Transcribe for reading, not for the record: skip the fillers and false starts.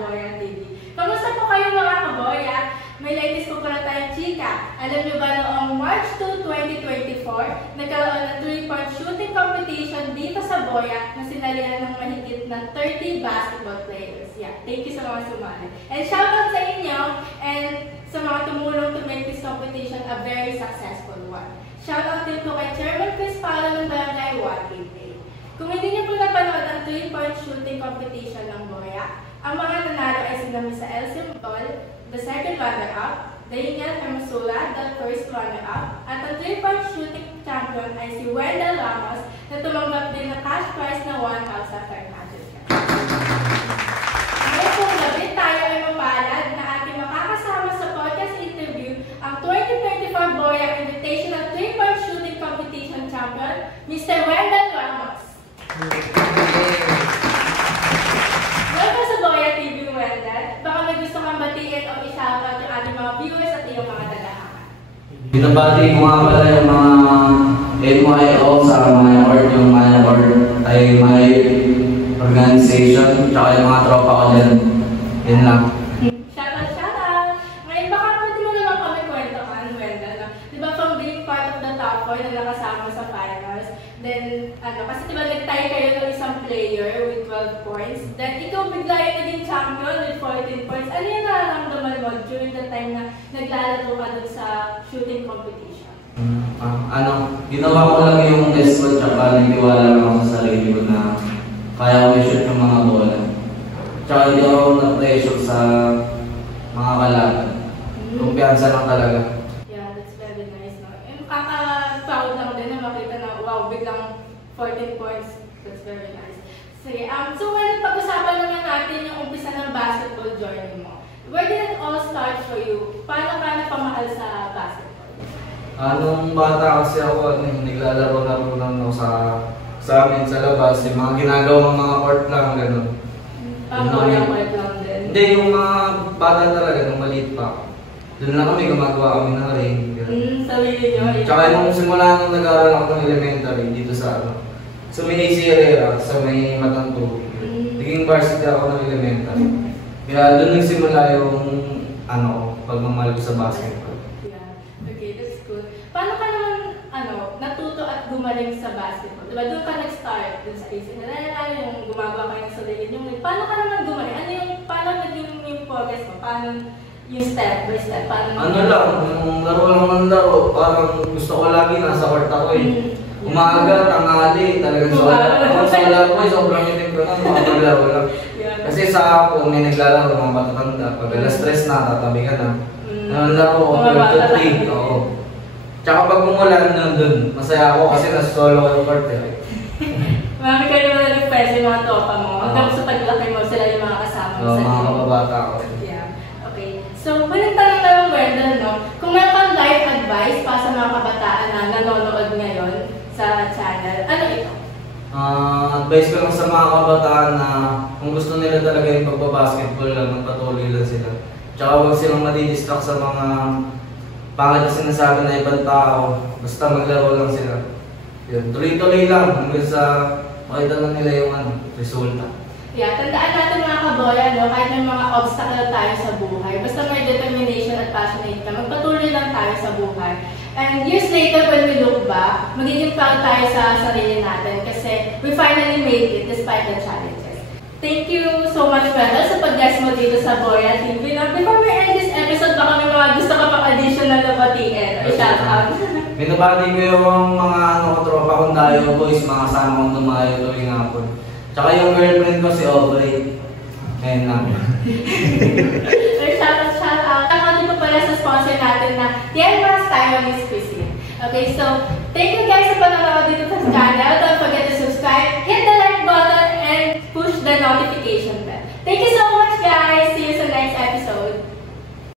Boya TV. Kamusta po kayo mga kaboya? May latest po pala tayong chika. Alam niyo ba noong March 2, 2024, nagkaroon ng 3-point shooting competition dito sa Boya na sinalihan ng mahigit ng 30 basketball players. Yeah, thank you sa mga sumali. And shoutout sa inyo and sa mga tumulong to make this competition a very successful one. Shoutout din po kay Chairman Chris Palo ng Barangay 188. Kung hindi niyo po napanood ang 3-point shooting competition ng Boya, ang mga nanalo ay sina Misa Elsie Mutol, the second runner-up, Daniel Hermosula, the first runner-up, at ang 3-point shooting champion ay si Wendell Ramos na tumanggap din na cash prize na 1,500. Ngayon pong gabi, tayo ay mapalad na ating makakasama sa podcast interview ang 2024 Boya Invitational 3-point shooting competition champion, Mr. Wendell Ramos. Welcome sa Boya TV, Wendell. Baka may gusto kang batiin o i-shoutout yung ating mga viewers at iyong mga tagahanga. Binabati ko nga pala yung mga MYO sa mga award, yung mga award ay may organization, tsaka yung mga tropa ko dyan. Yun lang. Shoutout! Ngayon baka pwede mo naman kami kwentuhan, Wendell. Di ba from being part of the top 4 na nakasama sa finals, then, kasi di ba nag-tie kayo ng isang player with 12 points, then ikaw bigla yung naging champion with 14 points. Ano yung nararamdaman mo during the time na naglalaro ka dun sa shooting competition? Ginawa ko lang yung best ko, tsaka nagtiwala lang ako sa sarili ko na kaya ko i-shoot yung mga bola. Tsaka hindi ako na-pressure sa mga kalaban. Kumpiyansa lang talaga. Yeah, that's very nice. No? And kaka-proud lang din na makita na, wow, biglang 14 points. That's very nice. Sige, so ngayon pag-usapan naman natin yung umpisa ng basketball journey mo. Where did it all start for you? Paano ka napamahal sa basketball? Nung bata kasi ako, naglalaro-laro lang ako sa amin, sa labas. Yung mga ginagawang mga court lang, gano'n. Boya court lang din? Hindi, yung mga bata talaga, nung maliit pa. Doon lang kami, gumagawa kami ng ring. Sarili nyo. Tsaka nung simula nung nag-aaral ako ng elementary dito sa may Sierra, sa may Matanto. Naging varsity ako ng elementary. Kaya doon nagsimula yung pagmamahal ko sa basketball. Yeah. Okay, that's good. Paano ka naman natuto at gumaling sa basketball? Diba doon ka nag-start dun sa isip na yung gumagawa kayo ng sarili nyo. Paano ka naman gumaling? Paano naging yung progress mo? Paano yung step by step? Yung laro lang ng laro. Parang gusto ko lagi nasa court ako eh. Umaga, tanghali, talagang sa laro ko, sobrang itim ko na, maglaro lang. Kasi sa hapon, may naglalaro, mga matatanda. Pag alas stress na, tatabi ka na. Nalaro ko, 12 to 3. Oo. Tsaka pag umulan nandun, masaya ako kasi nasa solo ko yung court eh. Marami kayo naman nag-press yung mga tropa mo. Hanggang sa paglaki mo, sila yung mga kasama mo sa mga kababata ko. Yeah. Okay. So, walang tanong naman, Wendell, no? Kung meron kang life advice para sa mga kabataan na nanonood ngayon sa channel, ano ito? Advice ko lang sa mga kabataan na kung gusto nila talaga yung pagbabasketball lang, magpatuloy lang sila. Tsaka huwag silang madidistract sa mga pangit na sinasabi na ibang tao. Basta maglaro lang sila. Yun, tuloy-tuloy lang hanggang sa makita na nila yung resulta. Yeah, tandaan natin mga kaboya, no? Kahit may mga obstacle tayo sa buhay, basta may determination at passionate ka, magpatuloy lang tayo sa buhay. And years later, when we look back, magiging proud tayo sa sarili natin kasi we finally made it despite the challenges. Thank you so much, Wendell, sa pag-guest mo dito sa Boya TV. Now, before we end this episode, baka may mga gusto ka pang additional na batiin or shoutout. Binabati ko yung mga tropa kong Dayo Boys, mga kasama kong tumayo tuwing hapon. Tsaka yung girlfriend ko si Aubrey. Ngayon lang. Shoutout. Tama din po pala sa sponsor natin na Tienmas Taiwanese Cuisine. Okay, so thank you guys sa panonood dito sa channel. Don't forget to subscribe,